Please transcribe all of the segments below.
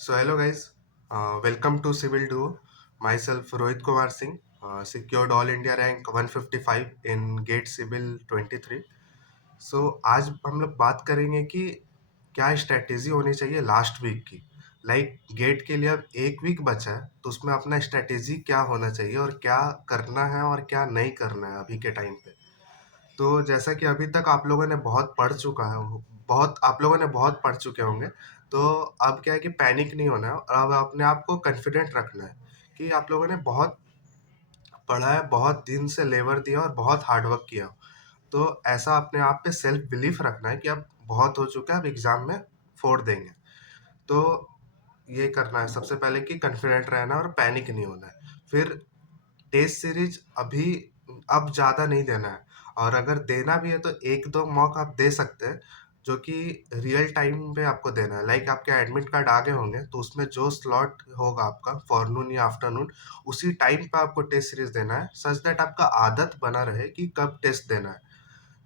So hello guys, welcome to Civil Duo. Myself Rohit Kumar Singh, secured All India rank 155 in GATE Civil 23. So आज हम लोग बात करेंगे कि क्या स्ट्रेटेजी होनी चाहिए लास्ट वीक की। गेट के लिए अब एक वीक बचा है, तो उसमें अपना स्ट्रेटेजी क्या होना चाहिए और क्या करना है और क्या नहीं करना है अभी के टाइम पे। तो जैसा कि अभी तक आप लोगों ने बहुत पढ़ चुका है, बहुत आप लोगों ने बहुत पढ़ चुके होंगे। तो अब क्या है कि पैनिक नहीं होना है और अब अपने आप को कॉन्फिडेंट रखना है कि आप लोगों ने बहुत पढ़ा है, बहुत दिन से लेबर दिया और बहुत हार्ड वर्क किया। तो ऐसा अपने आप पे सेल्फ बिलीफ रखना है कि अब बहुत हो चुका है, अब एग्ज़ाम में फोड़ देंगे। तो ये करना है सबसे पहले कि कॉन्फिडेंट रहना है और पैनिक नहीं होना है। फिर टेस्ट सीरीज अभी अब ज़्यादा नहीं देना है, और अगर देना भी है तो 1-2 मॉक आप दे सकते हैं, जो कि रियल टाइम पे आपको देना है। आपके एडमिट कार्ड आ गए होंगे, तो उसमें जो स्लॉट होगा आपका फॉरनून या आफ्टरनून, उसी टाइम पे आपको टेस्ट सीरीज देना है, सच दैट आपका आदत बना रहे कि कब टेस्ट देना है।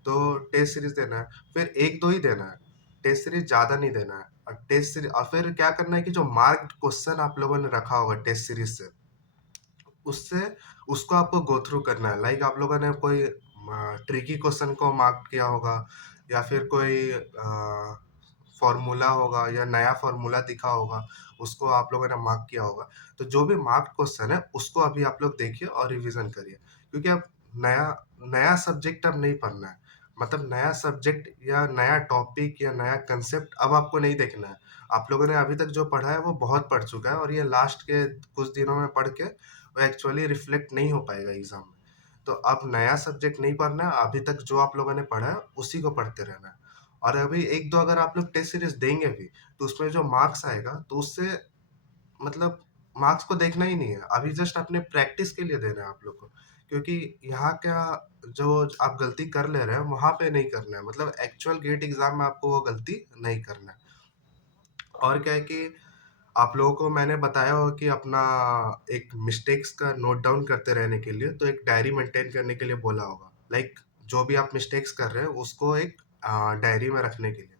तो टेस्ट सीरीज देना है, फिर 1-2 ही देना है, टेस्ट सीरीज ज़्यादा नहीं देना है। और फिर क्या करना है कि जो मार्क्ड क्वेश्चन आप लोगों ने रखा होगा टेस्ट सीरीज से, उससे उसको आपको गो थ्रू करना है। आप लोगों ने कोई ट्रिकी क्वेश्चन को मार्क किया होगा, या फिर कोई फॉर्मूला होगा या नया फॉर्मूला दिखा होगा, उसको आप लोगों ने मार्क किया होगा। तो जो भी मार्क्ड क्वेश्चन है उसको अभी आप लोग देखिए और रिवीजन करिए, क्योंकि अब नया नया सब्जेक्ट अब नहीं पढ़ना है। मतलब नया सब्जेक्ट या नया टॉपिक या नया कंसेप्ट अब आपको नहीं देखना है। आप लोगों ने अभी तक जो पढ़ा है वो बहुत पढ़ चुका है, और ये लास्ट के कुछ दिनों में पढ़ के वो एक्चुअली रिफ्लेक्ट नहीं हो पाएगा एग्जाम में। तो अब नया सब्जेक्ट नहीं पढ़ना है, अभी तक जो आप लोगों ने पढ़ा है उसी को पढ़ते रहना है। और अभी 1-2 अगर आप लोग टेस्ट सीरीज देंगे भी, तो उसमें जो मार्क्स आएगा तो उससे मतलब मार्क्स को देखना ही नहीं है, अभी जस्ट अपने प्रैक्टिस के लिए देना है आप लोग को। क्योंकि यहाँ क्या, जो आप गलती कर ले रहे हैं वहाँ पे नहीं करना है, मतलब एक्चुअल गेट एग्जाम में आपको वो गलती नहीं करना है। और क्या है कि आप लोगों को मैंने बताया हो कि अपना एक मिस्टेक्स का नोट डाउन करते रहने के लिए तो एक डायरी मेंटेन करने के लिए बोला होगा। जो भी आप मिस्टेक्स कर रहे हैं उसको एक डायरी में रखने के लिए।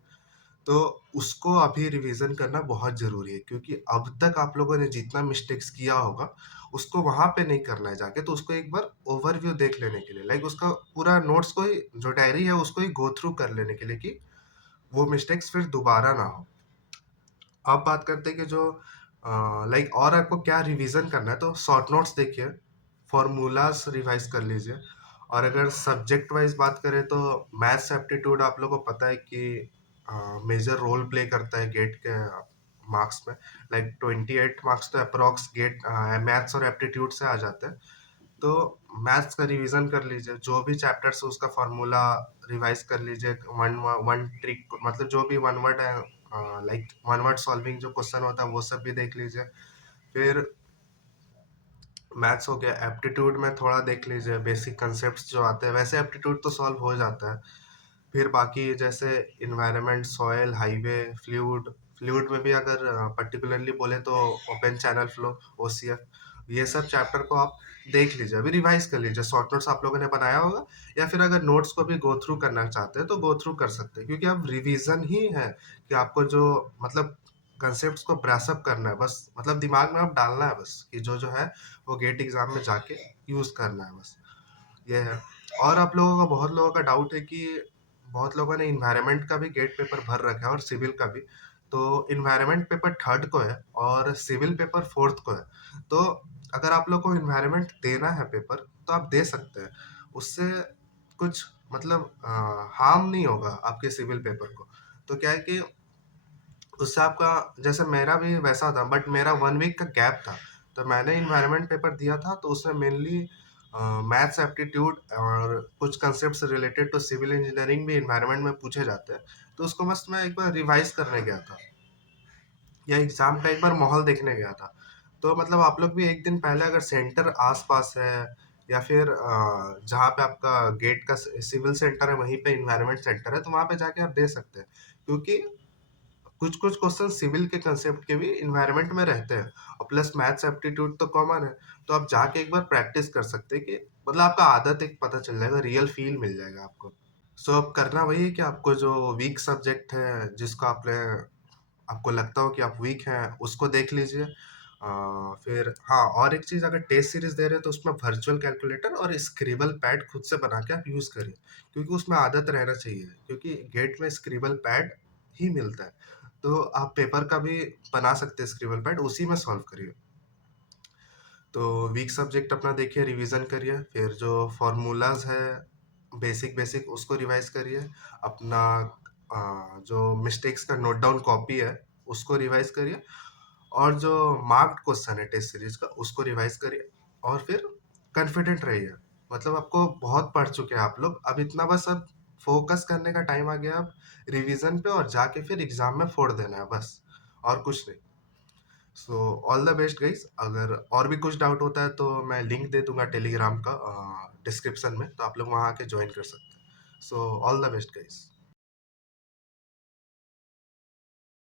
तो उसको अभी रिवीजन करना बहुत ज़रूरी है, क्योंकि अब तक आप लोगों ने जितना मिस्टेक्स किया होगा, उसको वहाँ पे नहीं करना है जाके। तो उसको एक बार ओवरव्यू देख लेने के लिए, उसका पूरा नोट्स को ही, जो डायरी है उसको ही गो थ्रू कर लेने के लिए, कि वो मिस्टेक्स फिर दोबारा ना हो। अब बात करते हैं कि जो और आपको क्या रिवीजन करना है, तो शॉर्ट नोट्स देखिए, फॉर्मूलाज रिवाइज कर लीजिए। और अगर सब्जेक्ट वाइज बात करें तो मैथ्स एप्टीट्यूड आप लोगों को पता है कि मेजर रोल प्ले करता है गेट के मार्क्स में। 28 मार्क्स तो अप्रॉक्स गेट मैथ्स और एप्टीट्यूड से आ जाते हैं। तो मैथ्स का रिवीजन कर लीजिए, जो भी चैप्टर्स है उसका फॉर्मूला रिवाइज कर लीजिए। वन वन ट्रिक, मतलब जो भी वन वर्ड है, वन वर्ड सॉल्विंग जो क्वेश्चन होता है वो सब भी देख लीजिए। फिर मैथ्स हो गया, एप्टीट्यूड में थोड़ा देख लीजिए, बेसिक कंसेप्ट्स जो आते हैं, वैसे एप्टीट्यूड तो सॉल्व हो जाता है। फिर बाकी जैसे environment, soil, highway, fluid, fluid में भी अगर पर्टिकुलरली बोले तो ओपन चैनल फ्लो, ओसीएफ, ये सब चैप्टर को आप देख लीजिए, अभी रिवाइज कर लीजिए। शॉर्ट नोट्स आप लोगों ने बनाया होगा, या फिर अगर नोट्स को भी गो थ्रू करना चाहते हैं तो गो थ्रू कर सकते हैं, क्योंकि अब रिवीजन ही है कि आपको जो मतलब कंसेप्ट को ब्रैसअप करना है बस, मतलब दिमाग में आप डालना है बस, कि जो जो है वो गेट एग्जाम में जाके यूज करना है बस, ये है। और आप लोगों का, बहुत लोगों का डाउट है कि बहुत लोगों ने इन्वायरमेंट का भी गेट पेपर भर रखा है और सिविल का भी। तो इन्वायरमेंट पेपर थर्ड को है और सिविल पेपर फोर्थ को है। तो अगर आप लोग को इन्वायरमेंट देना है पेपर, तो आप दे सकते हैं, उससे कुछ मतलब हार्म नहीं होगा आपके सिविल पेपर को। तो क्या है कि उससे आपका, जैसे मेरा भी वैसा था, बट मेरा 1 वीक का गैप था। तो मैंने इन्वायरमेंट पेपर दिया था, तो उसमें मेनली मैथ्स एप्टीट्यूड और कुछ concepts related to civil engineering भी इन्वायरमेंट में पूछे जाते हैं। तो उसको बस मैं एक बार रिवाइज करने गया था, या एग्जाम का एक बार माहौल देखने गया था। तो मतलब आप लोग भी एक दिन पहले, अगर सेंटर आसपास है, या फिर जहाँ पे आपका गेट का सिविल सेंटर है वहीं पे इन्वायरमेंट सेंटर है, तो वहाँ पे जाके आप दे सकते हैं। क्योंकि कुछ कुछ क्वेश्चन सिविल के कंसेप्ट के भी इन्वायरमेंट में रहते हैं, और प्लस मैथ्स एप्टीट्यूड तो कॉमन है। तो आप जाके एक बार प्रैक्टिस कर सकते हैं, कि मतलब आपका आदत एक पता चल जाएगा, रियल फील मिल जाएगा आपको। सो अब करना वही है कि आपको जो वीक सब्जेक्ट है, जिसको आपने आपको लगता हो कि आप वीक हैं, उसको देख लीजिए। फिर हाँ, और एक चीज़, अगर टेस्ट सीरीज़ दे रहे हो तो उसमें वर्चुअल कैलकुलेटर और स्क्रिबल पैड खुद से बना के आप यूज़ करिए, क्योंकि उसमें आदत रहना चाहिए, क्योंकि गेट में स्क्रिबल पैड ही मिलता है। तो आप पेपर का भी बना सकते हैं स्क्रिबल पैड, उसी में सॉल्व करिए। तो वीक सब्जेक्ट अपना देखिए, रिवीजन करिए, फिर जो फॉर्मूलाज है बेसिक बेसिक उसको रिवाइज करिए। अपना जो मिस्टेक्स का नोट डाउन कॉपी है उसको रिवाइज करिए, और जो मार्क्ड क्वेश्चन है टेस्ट सीरीज का उसको रिवाइज करिए, और फिर कॉन्फिडेंट रहिए। मतलब आपको बहुत पढ़ चुके हैं आप लोग, अब इतना बस अब फोकस करने का टाइम आ गया, अब रिवीजन पे, और जाके फिर एग्जाम में फोड़ देना है बस, और कुछ नहीं। So all the best guys. अगर और भी कुछ डाउट होता है तो मैं लिंक दे दूंगा टेलीग्राम का डिस्क्रिप्शन में, तो आप लोग वहाँ आके ज्वाइन कर सकते हैं। So all the best guys.